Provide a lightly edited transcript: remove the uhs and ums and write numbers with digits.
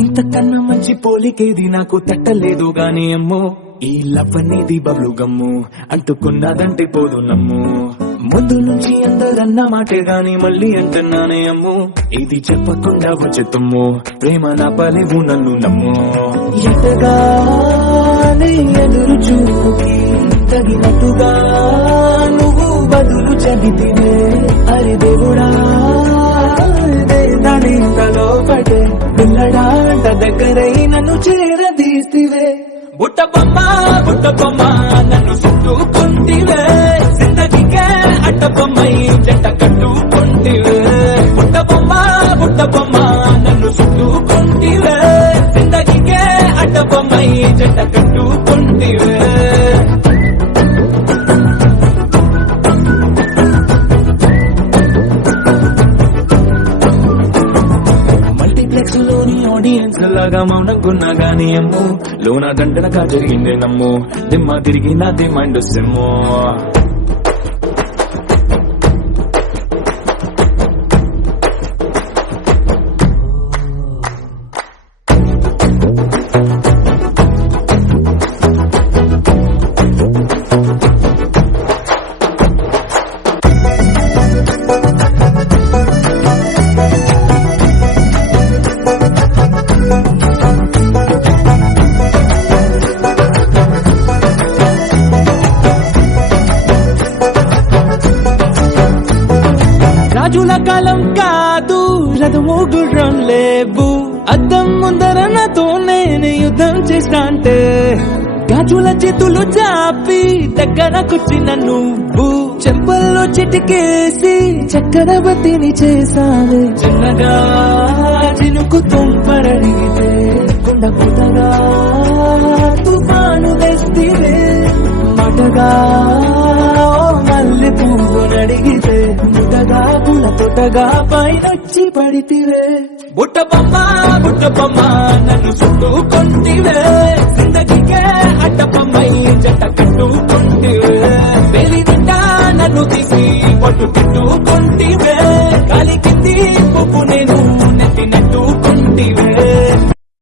ఇంతకన్నా మంచి పోలికేది నాకు తట్టలేదు గాని అమ్మో, ఈ లవ్ అనేది బబ్లు గమ్ము అంటుకున్నదంటే పోదు నమ్ము. ముందు నుంచి అందరన్న మాటే గాని మళ్ళీ అంటున్నానే అమ్ము, ఇది చెప్పకుండా వచ్చే తుమ్ము, ప్రేమ నా పలేవు నన్ను నమ్ము. ఎటగానే ఎదురు చూకి తగినట్టుగా నువ్వు బదులు చెబితివే, అరి దేవుడా దానింతలో పడే పిల్లడాంట దగ్గరై నన్ను చేరదీస్తివే. బుట్ట బొమ్మ నన్ను చుట్టుకుంటివే, జిందగీకే అట్ట బొమ్మై జంట కట్టుకుంటివే. బుట్ట బొమ్మ నన్ను చుట్టుకుంటివే, జిందగీకే అట్ట బొమ్మై జంట కట్టుకుంటివే. ఆడియన్స్ లాగా మౌనంకున్నా గానీ అమ్ము, లోన దండనగా జరిగిందే నమ్ము, దిమ్మ తిరిగి నా దిమ్మండు సిమ్ము. రాజుల కాలం కాదు, రథము గుర్రం లేవు, అద్దం ముందర నాతో నేను యుద్ధం చేస్తాంటే, గాజుల చేతులు చాపి దగ్గరకొచ్చిన నువ్వు, చెంపల్లో చిటికేసి చక్రవర్తిని చేసావే. చిన్నగా చినుకు తుంపరడిగితే కొండ పుట్టగా తుఫాను తెస్తివే, మాటగా మల్లె పువ్వు నడిగితే ముట్టగా పుల తొట్టగా పైనొచ్చి పడితివే. బుట్ట బొమ్మ నన్ను చుట్టుకుంటివే, జిందగీకే అట్ట బొమ్మై జంట కట్టుకుంటివే. వేలి నిండా నన్ను తీసి పట్టు పెట్టుకుంటివే, గాలికి